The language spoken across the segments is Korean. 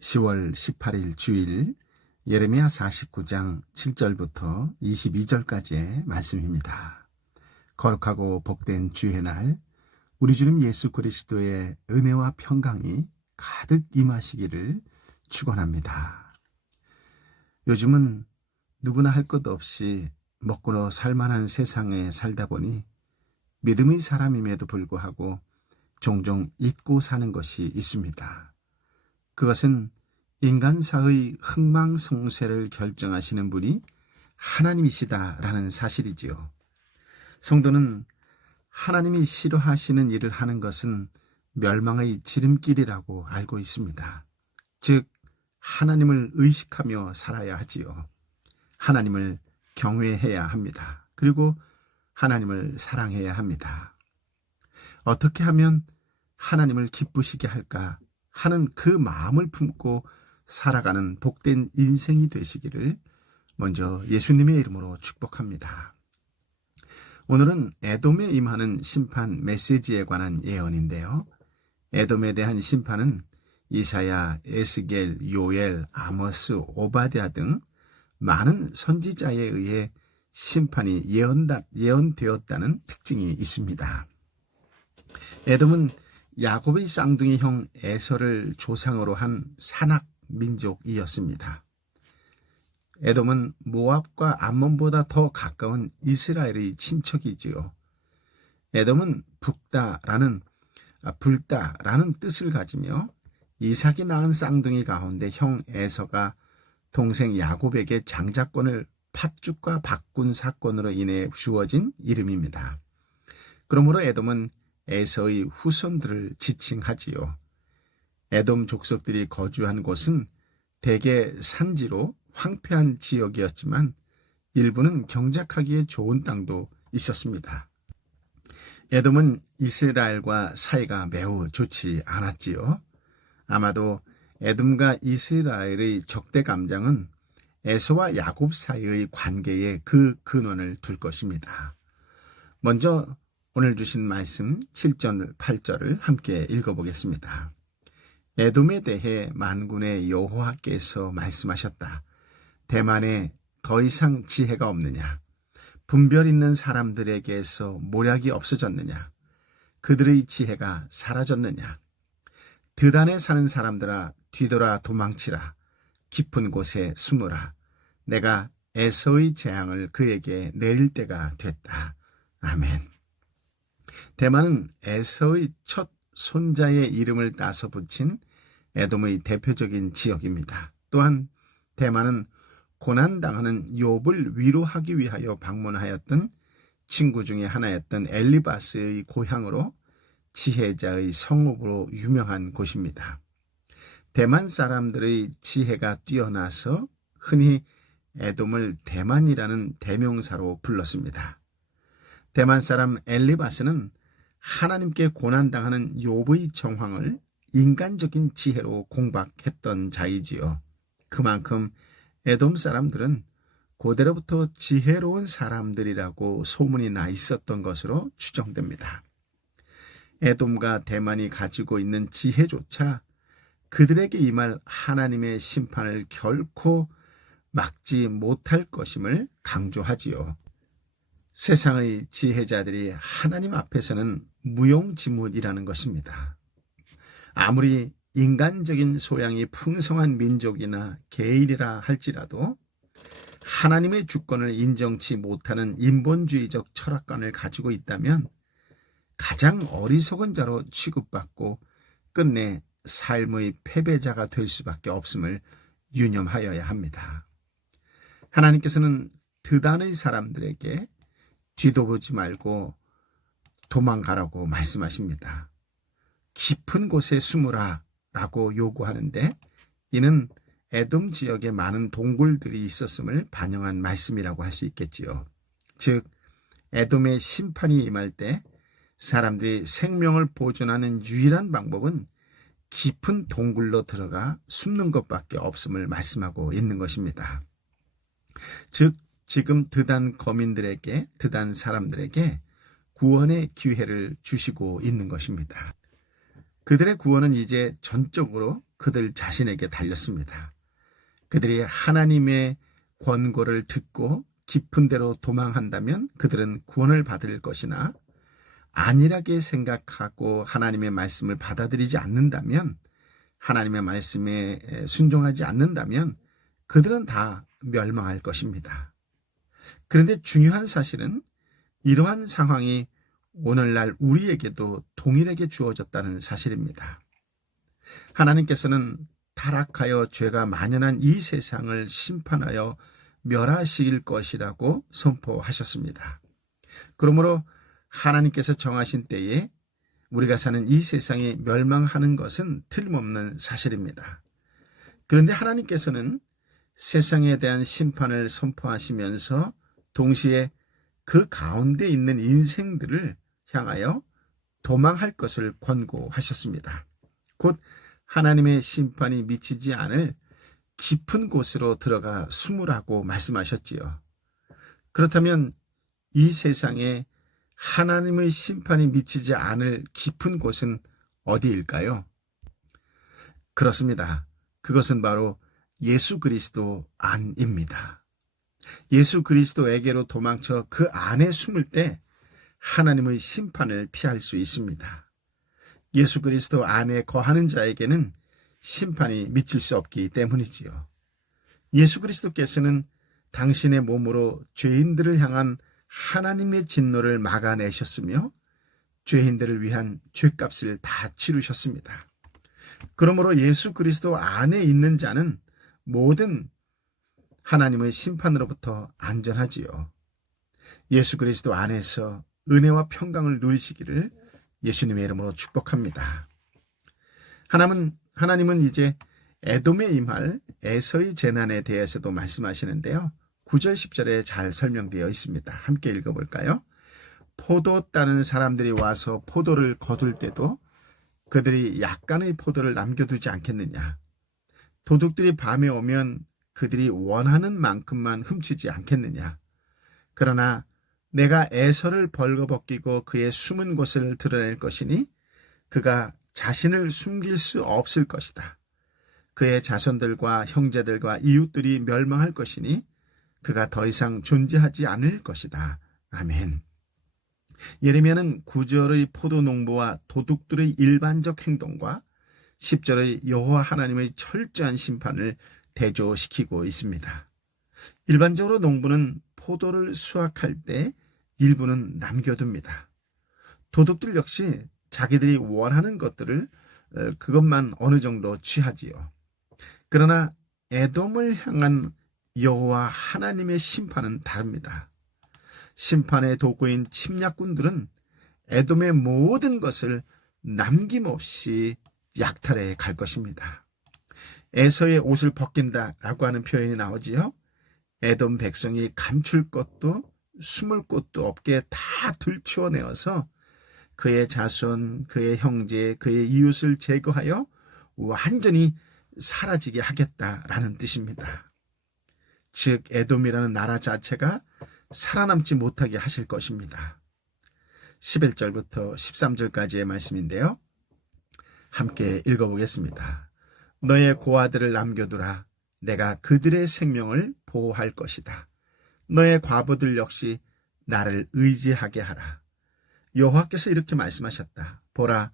10월 18일 주일 예레미야 49장 7절부터 22절까지의 말씀입니다. 거룩하고 복된 주의 날, 우리 주님 예수 그리스도의 은혜와 평강이 가득 임하시기를 축원합니다. 요즘은 누구나 할 것 없이 먹고 살만한 세상에 살다 보니 믿음의 사람임에도 불구하고 종종 잊고 사는 것이 있습니다. 그것은 인간사의 흥망성쇠를 결정하시는 분이 하나님이시다라는 사실이지요. 성도는 하나님이 싫어하시는 일을 하는 것은 멸망의 지름길이라고 알고 있습니다. 즉, 하나님을 의식하며 살아야 하지요. 하나님을 경외해야 합니다. 그리고 하나님을 사랑해야 합니다. 어떻게 하면 하나님을 기쁘시게 할까 하는 그 마음을 품고 살아가는 복된 인생이 되시기를 먼저 예수님의 이름으로 축복합니다. 오늘은 에돔에 임하는 심판 메시지에 관한 예언인데요. 에돔에 대한 심판은 이사야, 에스겔, 요엘, 아모스, 오바댜 등 많은 선지자에 의해 심판이 예언되었다는 특징이 있습니다. 에돔은 야곱의 쌍둥이 형 에서를 조상으로 한 산악 민족이었습니다. 에돔은 모압과 암몬보다 더 가까운 이스라엘의 친척이지요. 에돔은 불다라는 뜻을 가지며 이삭이 낳은 쌍둥이 가운데 형 에서가 동생 야곱에게 장자권을 팥죽과 바꾼 사건으로 인해 주어진 이름입니다. 그러므로 에돔은 에서의 후손들을 지칭하지요. 에돔 족속들이 거주한 곳은 대개 산지로 황폐한 지역이었지만 일부는 경작하기에 좋은 땅도 있었습니다. 에돔은 이스라엘과 사이가 매우 좋지 않았지요. 아마도 에돔과 이스라엘의 적대 감정은 에서와 야곱 사이의 관계에 그 근원을 둘 것입니다. 먼저 오늘 주신 말씀 7절, 8절을 함께 읽어보겠습니다. 에돔에 대해 만군의 여호와께서 말씀하셨다. 대만에 더 이상 지혜가 없느냐? 분별 있는 사람들에게서 모략이 없어졌느냐? 그들의 지혜가 사라졌느냐? 드단에 사는 사람들아, 뒤돌아 도망치라. 깊은 곳에 숨으라. 내가 에서의 재앙을 그에게 내릴 때가 됐다. 아멘. 대만은 에서의 첫 손자의 이름을 따서 붙인 에돔의 대표적인 지역입니다. 또한 대만은 고난당하는 욥을 위로하기 위하여 방문하였던 친구 중에 하나였던 엘리바스의 고향으로 지혜자의 성읍으로 유명한 곳입니다. 대만 사람들의 지혜가 뛰어나서 흔히 에돔을 대만이라는 대명사로 불렀습니다. 대만 사람 엘리바스는 하나님께 고난당하는 욥의 정황을 인간적인 지혜로 공박했던 자이지요. 그만큼 에돔 사람들은 고대로부터 지혜로운 사람들이라고 소문이 나 있었던 것으로 추정됩니다. 에돔과 대만이 가지고 있는 지혜조차 그들에게 임할 하나님의 심판을 결코 막지 못할 것임을 강조하지요. 세상의 지혜자들이 하나님 앞에서는 무용지물이라는 것입니다. 아무리 인간적인 소양이 풍성한 민족이나 계일이라 할지라도 하나님의 주권을 인정치 못하는 인본주의적 철학관을 가지고 있다면 가장 어리석은 자로 취급받고 끝내 삶의 패배자가 될 수밖에 없음을 유념하여야 합니다. 하나님께서는 드단의 사람들에게 뒤도보지 말고 도망가라고 말씀하십니다. 깊은 곳에 숨으라 라고 요구하는데 이는 에돔 지역에 많은 동굴들이 있었음을 반영한 말씀이라고 할 수 있겠지요. 즉, 에돔의 심판이 임할 때 사람들이 생명을 보존하는 유일한 방법은 깊은 동굴로 들어가 숨는 것밖에 없음을 말씀하고 있는 것입니다. 즉, 지금 드단 거민들에게, 드단 사람들에게 구원의 기회를 주시고 있는 것입니다. 그들의 구원은 이제 전적으로 그들 자신에게 달렸습니다. 그들이 하나님의 권고를 듣고 깊은 데로 도망한다면 그들은 구원을 받을 것이나 안일하게 생각하고 하나님의 말씀을 받아들이지 않는다면, 하나님의 말씀에 순종하지 않는다면 그들은 다 멸망할 것입니다. 그런데 중요한 사실은 이러한 상황이 오늘날 우리에게도 동일하게 주어졌다는 사실입니다. 하나님께서는 타락하여 죄가 만연한 이 세상을 심판하여 멸하실 것이라고 선포하셨습니다. 그러므로 하나님께서 정하신 때에 우리가 사는 이 세상이 멸망하는 것은 틀림없는 사실입니다. 그런데 하나님께서는 세상에 대한 심판을 선포하시면서 동시에 그 가운데 있는 인생들을 향하여 도망할 것을 권고하셨습니다. 곧 하나님의 심판이 미치지 않을 깊은 곳으로 들어가 숨으라고 말씀하셨지요. 그렇다면 이 세상에 하나님의 심판이 미치지 않을 깊은 곳은 어디일까요? 그렇습니다. 그것은 바로 예수 그리스도 안입니다. 예수 그리스도에게로 도망쳐 그 안에 숨을 때 하나님의 심판을 피할 수 있습니다. 예수 그리스도 안에 거하는 자에게는 심판이 미칠 수 없기 때문이지요. 예수 그리스도께서는 당신의 몸으로 죄인들을 향한 하나님의 진노를 막아내셨으며 죄인들을 위한 죄값을 다 치르셨습니다. 그러므로 예수 그리스도 안에 있는 자는 모든 하나님의 심판으로부터 안전하지요. 예수 그리스도 안에서 은혜와 평강을 누리시기를 예수님의 이름으로 축복합니다. 하나님은 이제 에돔에 임할 에서의 재난에 대해서도 말씀하시는데요. 9절 10절에 잘 설명되어 있습니다. 함께 읽어볼까요? 포도 따는 사람들이 와서 포도를 거둘 때도 그들이 약간의 포도를 남겨두지 않겠느냐? 도둑들이 밤에 오면 그들이 원하는 만큼만 훔치지 않겠느냐? 그러나 내가 에서를 벌거벗기고 그의 숨은 곳을 드러낼 것이니 그가 자신을 숨길 수 없을 것이다. 그의 자손들과 형제들과 이웃들이 멸망할 것이니 그가 더 이상 존재하지 않을 것이다. 아멘. 예레미야는 9절의 포도 농부와 도둑들의 일반적 행동과 10절의 여호와 하나님의 철저한 심판을 대조시키고 있습니다. 일반적으로 농부는 포도를 수확할 때 일부는 남겨둡니다. 도둑들 역시 자기들이 원하는 것들을 그것만 어느 정도 취하지요. 그러나 에돔을 향한 여호와 하나님의 심판은 다릅니다. 심판의 도구인 침략군들은 에돔의 모든 것을 남김없이 약탈해 갈 것입니다. 에서의 옷을 벗긴다라고 하는 표현이 나오지요. 에돔 백성이 감출 것도 숨을 곳도 없게 다 들추어내어서 그의 자손, 그의 형제, 그의 이웃을 제거하여 완전히 사라지게 하겠다라는 뜻입니다. 즉 에돔이라는 나라 자체가 살아남지 못하게 하실 것입니다. 11절부터 13절까지의 말씀인데요. 함께 읽어보겠습니다. 너의 고아들을 남겨두라. 내가 그들의 생명을 보호할 것이다. 너의 과부들 역시 나를 의지하게 하라. 여호와께서 이렇게 말씀하셨다. 보라,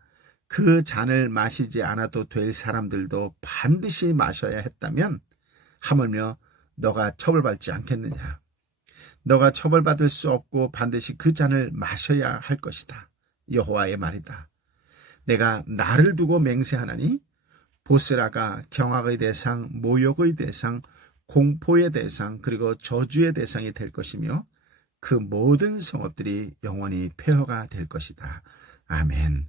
그 잔을 마시지 않아도 될 사람들도 반드시 마셔야 했다면 하물며 너가 처벌받지 않겠느냐. 너가 처벌받을 수 없고 반드시 그 잔을 마셔야 할 것이다. 여호와의 말이다. 내가 나를 두고 맹세하나니 보스라가 경악의 대상, 모욕의 대상, 공포의 대상, 그리고 저주의 대상이 될 것이며 그 모든 성읍들이 영원히 폐허가 될 것이다. 아멘.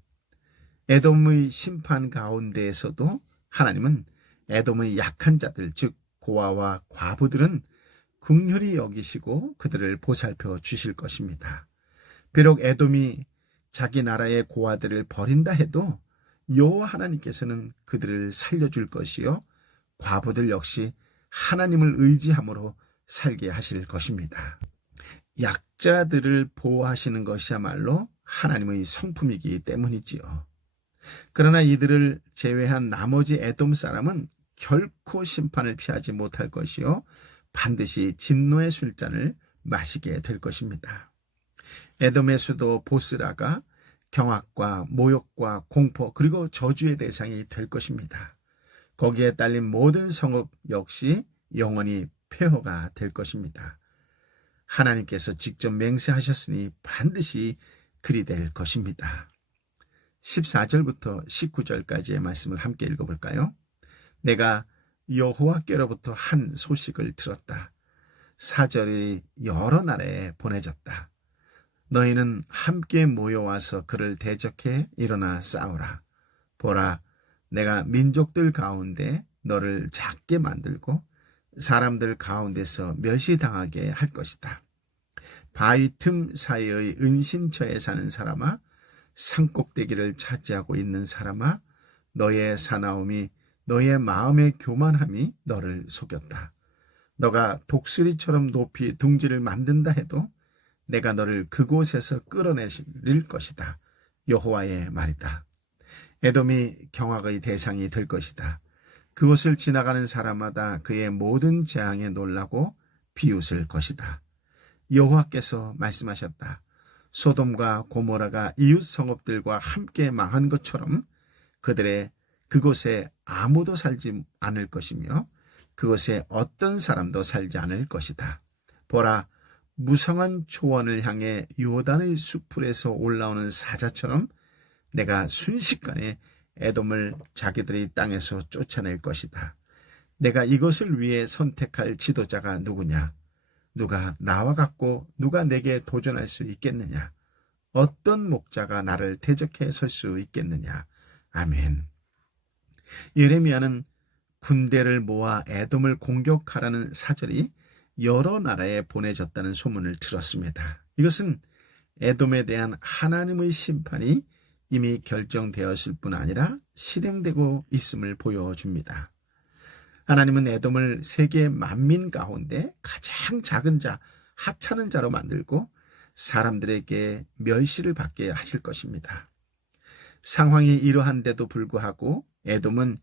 에돔의 심판 가운데에서도 하나님은 에돔의 약한 자들, 즉 고아와 과부들은 긍휼히 여기시고 그들을 보살펴 주실 것입니다. 비록 에돔이 자기 나라의 고아들을 버린다 해도 여호와 하나님께서는 그들을 살려줄 것이요 과부들 역시 하나님을 의지함으로 살게 하실 것입니다. 약자들을 보호하시는 것이야말로 하나님의 성품이기 때문이지요. 그러나 이들을 제외한 나머지 에돔 사람은 결코 심판을 피하지 못할 것이요 반드시 진노의 술잔을 마시게 될 것입니다. 에돔의 수도 보스라가 경악과 모욕과 공포 그리고 저주의 대상이 될 것입니다. 거기에 딸린 모든 성읍 역시 영원히 폐허가 될 것입니다. 하나님께서 직접 맹세하셨으니 반드시 그리 될 것입니다. 14절부터 19절까지의 말씀을 함께 읽어볼까요? 내가 여호와께로부터 한 소식을 들었다. 사절이 여러 나라에 보내졌다. 너희는 함께 모여와서 그를 대적해 일어나 싸우라. 보라, 내가 민족들 가운데 너를 작게 만들고 사람들 가운데서 멸시당하게 할 것이다. 바위 틈 사이의 은신처에 사는 사람아, 산꼭대기를 차지하고 있는 사람아, 너의 사나움이 너의 마음의 교만함이 너를 속였다. 너가 독수리처럼 높이 둥지를 만든다 해도 내가 너를 그곳에서 끌어내릴 것이다. 여호와의 말이다. 에돔이 경악의 대상이 될 것이다. 그곳을 지나가는 사람마다 그의 모든 재앙에 놀라고 비웃을 것이다. 여호와께서 말씀하셨다. 소돔과 고모라가 이웃 성읍들과 함께 망한 것처럼 그곳에 아무도 살지 않을 것이며 그곳에 어떤 사람도 살지 않을 것이다. 보라, 무성한 초원을 향해 요단의 수풀에서 올라오는 사자처럼 내가 순식간에 에돔을 자기들의 땅에서 쫓아낼 것이다. 내가 이것을 위해 선택할 지도자가 누구냐? 누가 나와 같고 누가 내게 도전할 수 있겠느냐? 어떤 목자가 나를 대적해 설 수 있겠느냐? 아멘. 예레미야는 군대를 모아 에돔을 공격하라는 사절이 여러 나라에 보내졌다는 소문을 들었습니다. 이것은 에돔에 대한 하나님의 심판이 이미 결정되었을 뿐 아니라 실행되고 있음을 보여줍니다. 하나님은 에돔을 세계 만민 가운데 가장 작은 자, 하찮은 자로 만들고 사람들에게 멸시를 받게 하실 것입니다. 상황이 이러한데도 불구하고 에돔은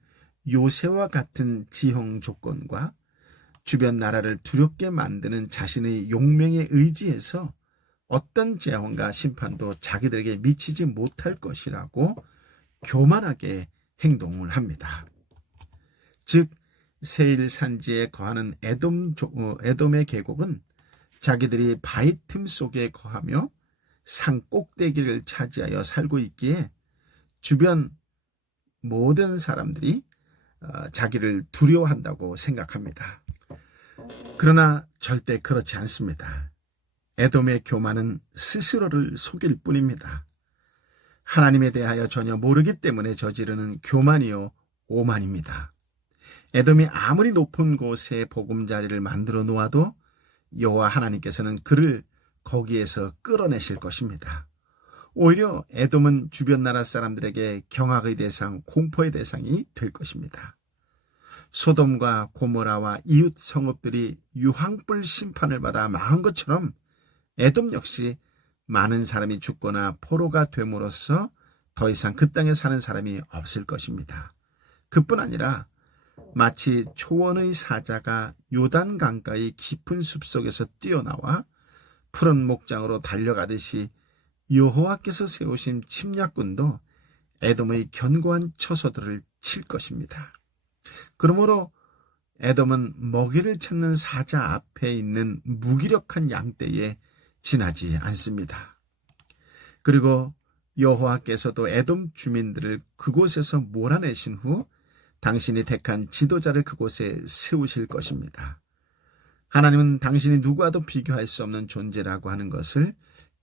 요새와 같은 지형 조건과 주변 나라를 두렵게 만드는 자신의 용맹에 의지해서 어떤 재앙과 심판도 자기들에게 미치지 못할 것이라고 교만하게 행동을 합니다. 즉 세일 산지에 거하는 에돔의 계곡은 자기들이 바위 틈 속에 거하며 산 꼭대기를 차지하여 살고 있기에 주변 모든 사람들이 자기를 두려워한다고 생각합니다. 그러나 절대 그렇지 않습니다. 에돔의 교만은 스스로를 속일 뿐입니다. 하나님에 대하여 전혀 모르기 때문에 저지르는 교만이요 오만입니다. 에돔이 아무리 높은 곳에 보금자리를 만들어 놓아도 여호와 하나님께서는 그를 거기에서 끌어내실 것입니다. 오히려 에돔은 주변 나라 사람들에게 경악의 대상, 공포의 대상이 될 것입니다. 소돔과 고모라와 이웃 성읍들이 유황불 심판을 받아 망한 것처럼 에돔 역시 많은 사람이 죽거나 포로가 됨으로써 더 이상 그 땅에 사는 사람이 없을 것입니다. 그뿐 아니라 마치 초원의 사자가 요단 강가의 깊은 숲속에서 뛰어나와 푸른 목장으로 달려가듯이 여호와께서 세우신 침략군도 에돔의 견고한 처소들을 칠 것입니다. 그러므로 에돔은 먹이를 찾는 사자 앞에 있는 무기력한 양떼에 지나지 않습니다. 그리고 여호와께서도 에돔 주민들을 그곳에서 몰아내신 후 당신이 택한 지도자를 그곳에 세우실 것입니다. 하나님은 당신이 누구와도 비교할 수 없는 존재라고 하는 것을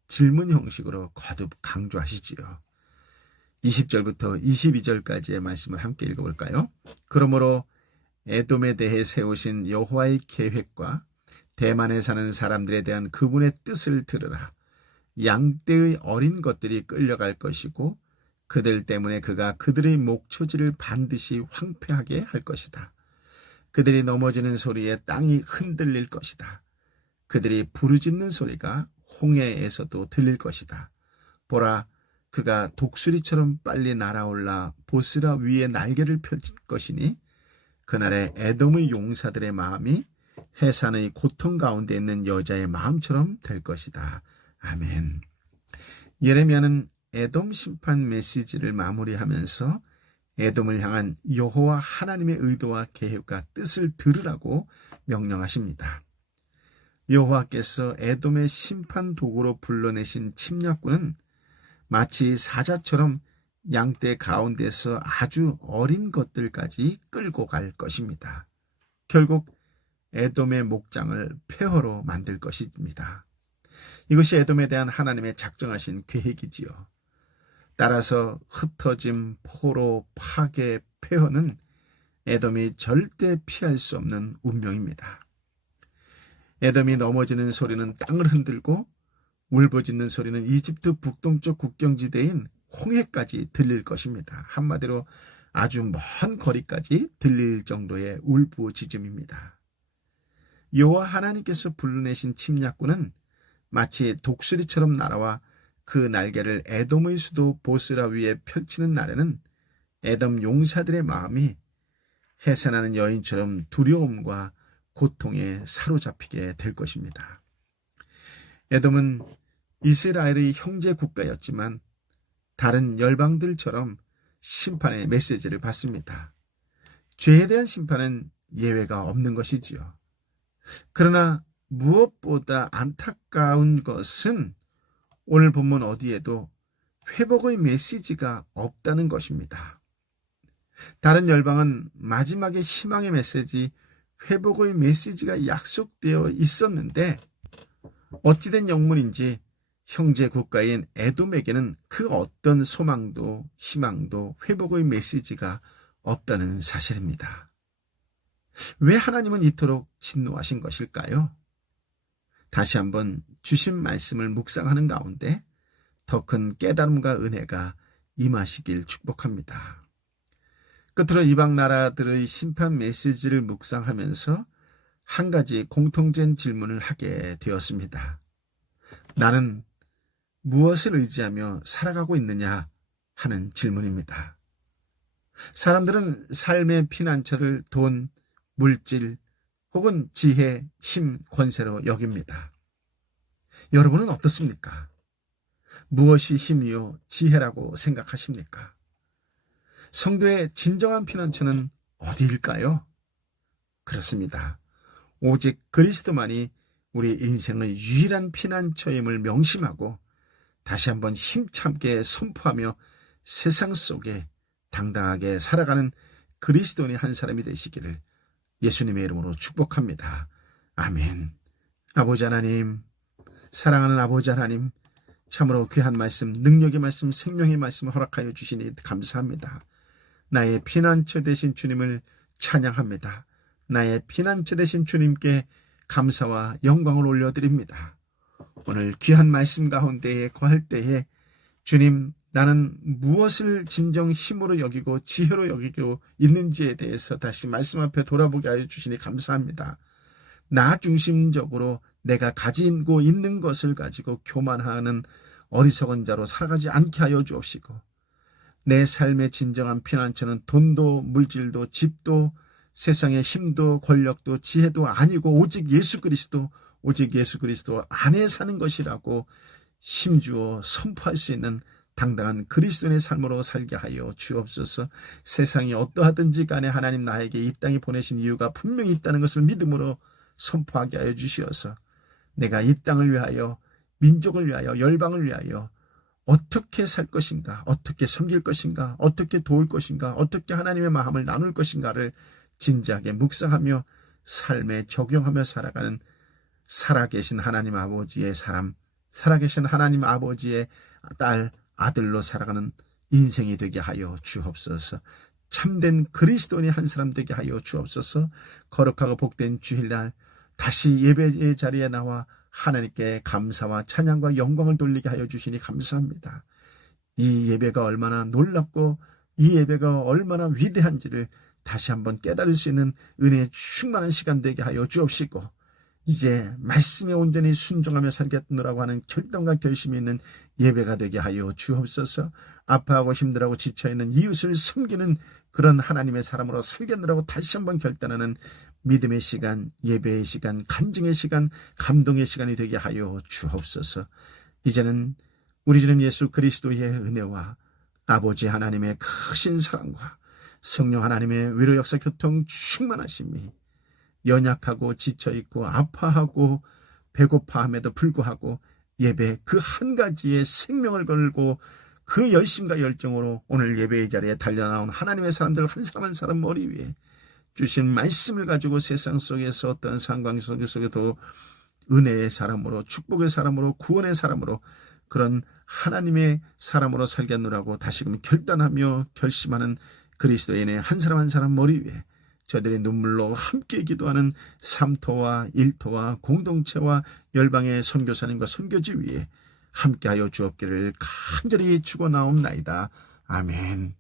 질문 형식으로 거듭 강조하시지요. 20절부터 22절까지의 말씀을 함께 읽어볼까요? 그러므로 에돔에 대해 세우신 여호와의 계획과 대만에 사는 사람들에 대한 그분의 뜻을 들으라. 양떼의 어린 것들이 끌려갈 것이고 그들 때문에 그가 그들의 목초지를 반드시 황폐하게 할 것이다. 그들이 넘어지는 소리에 땅이 흔들릴 것이다. 그들이 부르짖는 소리가 홍해에서도 들릴 것이다. 보라, 그가 독수리처럼 빨리 날아올라 보스라 위에 날개를 펼칠 것이니 그날에 에돔의 용사들의 마음이 해산의 고통 가운데 있는 여자의 마음처럼 될 것이다. 아멘. 예레미야는 에돔 심판 메시지를 마무리하면서 에돔을 향한 여호와 하나님의 의도와 계획과 뜻을 들으라고 명령하십니다. 여호와께서 에돔의 심판 도구로 불러내신 침략군은 마치 사자처럼 양떼 가운데서 아주 어린 것들까지 끌고 갈 것입니다. 결국 에돔의 목장을 폐허로 만들 것입니다. 이것이 에돔에 대한 하나님의 작정하신 계획이지요. 따라서 흩어짐, 포로, 파괴, 폐허는 에돔이 절대 피할 수 없는 운명입니다. 에돔이 넘어지는 소리는 땅을 흔들고 울부짖는 소리는 이집트 북동쪽 국경지대인 홍해까지 들릴 것입니다. 한마디로 아주 먼 거리까지 들릴 정도의 울부짖음입니다. 여호와 하나님께서 불러내신 침략군은 마치 독수리처럼 날아와 그 날개를 에돔의 수도 보스라 위에 펼치는 날에는 에돔 용사들의 마음이 해산하는 여인처럼 두려움과 고통에 사로잡히게 될 것입니다. 에돔은 이스라엘의 형제 국가였지만 다른 열방들처럼 심판의 메시지를 받습니다. 죄에 대한 심판은 예외가 없는 것이지요. 그러나 무엇보다 안타까운 것은 오늘 본문 어디에도 회복의 메시지가 없다는 것입니다. 다른 열방은 마지막에 희망의 메시지, 회복의 메시지가 약속되어 있었는데 어찌된 영문인지 형제 국가인 에돔에게는 그 어떤 소망도 희망도 회복의 메시지가 없다는 사실입니다. 왜 하나님은 이토록 진노하신 것일까요? 다시 한번 주신 말씀을 묵상하는 가운데 더 큰 깨달음과 은혜가 임하시길 축복합니다. 끝으로 이방 나라들의 심판 메시지를 묵상하면서 한 가지 공통된 질문을 하게 되었습니다. 나는 무엇을 의지하며 살아가고 있느냐 하는 질문입니다. 사람들은 삶의 피난처를 돈, 물질 혹은 지혜, 힘, 권세로 여깁니다. 여러분은 어떻습니까? 무엇이 힘이요 지혜라고 생각하십니까? 성도의 진정한 피난처는 어디일까요? 그렇습니다. 오직 그리스도만이 우리 인생의 유일한 피난처임을 명심하고 다시 한번 힘참게 선포하며 세상 속에 당당하게 살아가는 그리스도인의 한 사람이 되시기를 예수님의 이름으로 축복합니다. 아멘. 아버지 하나님, 사랑하는 아버지 하나님, 참으로 귀한 말씀, 능력의 말씀, 생명의 말씀을 허락하여 주시니 감사합니다. 나의 피난처 되신 주님을 찬양합니다. 나의 피난처 되신 주님께 감사와 영광을 올려드립니다. 오늘 귀한 말씀 가운데에 거할 때에 주님, 나는 무엇을 진정 힘으로 여기고 지혜로 여기고 있는지에 대해서 다시 말씀 앞에 돌아보게 하여 주시니 감사합니다. 나 중심적으로 내가 가지고 있는 것을 가지고 교만하는 어리석은 자로 살아가지 않게 하여 주옵시고, 내 삶의 진정한 피난처는 돈도 물질도 집도 세상의 힘도 권력도 지혜도 아니고 오직 예수 그리스도 안에 사는 것이라고 힘주어 선포할 수 있는 당당한 그리스도인의 삶으로 살게 하여 주옵소서. 세상이 어떠하든지 간에 하나님 나에게 이 땅에 보내신 이유가 분명히 있다는 것을 믿음으로 선포하게 하여 주시어서 내가 이 땅을 위하여, 민족을 위하여, 열방을 위하여 어떻게 살 것인가, 어떻게 섬길 것인가, 어떻게 도울 것인가, 어떻게 하나님의 마음을 나눌 것인가를 진지하게 묵상하며 삶에 적용하며 살아가는 살아계신 하나님 아버지의 사람, 살아계신 하나님 아버지의 딸, 아들로 살아가는 인생이 되게 하여 주옵소서. 참된 그리스도인의 한 사람 되게 하여 주옵소서. 거룩하고 복된 주일날 다시 예배의 자리에 나와 하나님께 감사와 찬양과 영광을 돌리게 하여 주시니 감사합니다. 이 예배가 얼마나 놀랍고 이 예배가 얼마나 위대한지를 다시 한번 깨달을 수 있는 은혜의 충만한 시간 되게 하여 주옵시고, 이제 말씀에 온전히 순종하며 살겠노라고 하는 결단과 결심이 있는 예배가 되게 하여 주옵소서. 아파하고 힘들어하고 지쳐있는 이웃을 섬기는 그런 하나님의 사람으로 살겠노라고 다시 한번 결단하는 믿음의 시간, 예배의 시간, 간증의 시간, 감동의 시간이 되게 하여 주옵소서. 이제는 우리 주님 예수 그리스도의 은혜와 아버지 하나님의 크신 사랑과 성령 하나님의 위로 역사 교통 충만하심이 연약하고 지쳐있고 아파하고 배고파함에도 불구하고 예배 그 한 가지에 생명을 걸고 그 열심과 열정으로 오늘 예배의 자리에 달려나온 하나님의 사람들 한 사람 한 사람 머리 위에 주신 말씀을 가지고 세상 속에서 어떤 상황 속에서도 은혜의 사람으로, 축복의 사람으로, 구원의 사람으로, 그런 하나님의 사람으로 살겠노라고 다시금 결단하며 결심하는 그리스도인의 한 사람 한 사람 머리 위에 저들의 눈물로 함께 기도하는 삼토와 일토와 공동체와 열방의 선교사님과 선교지 위에 함께하여 주옵기를 간절히 축원하옵나이다. 아멘.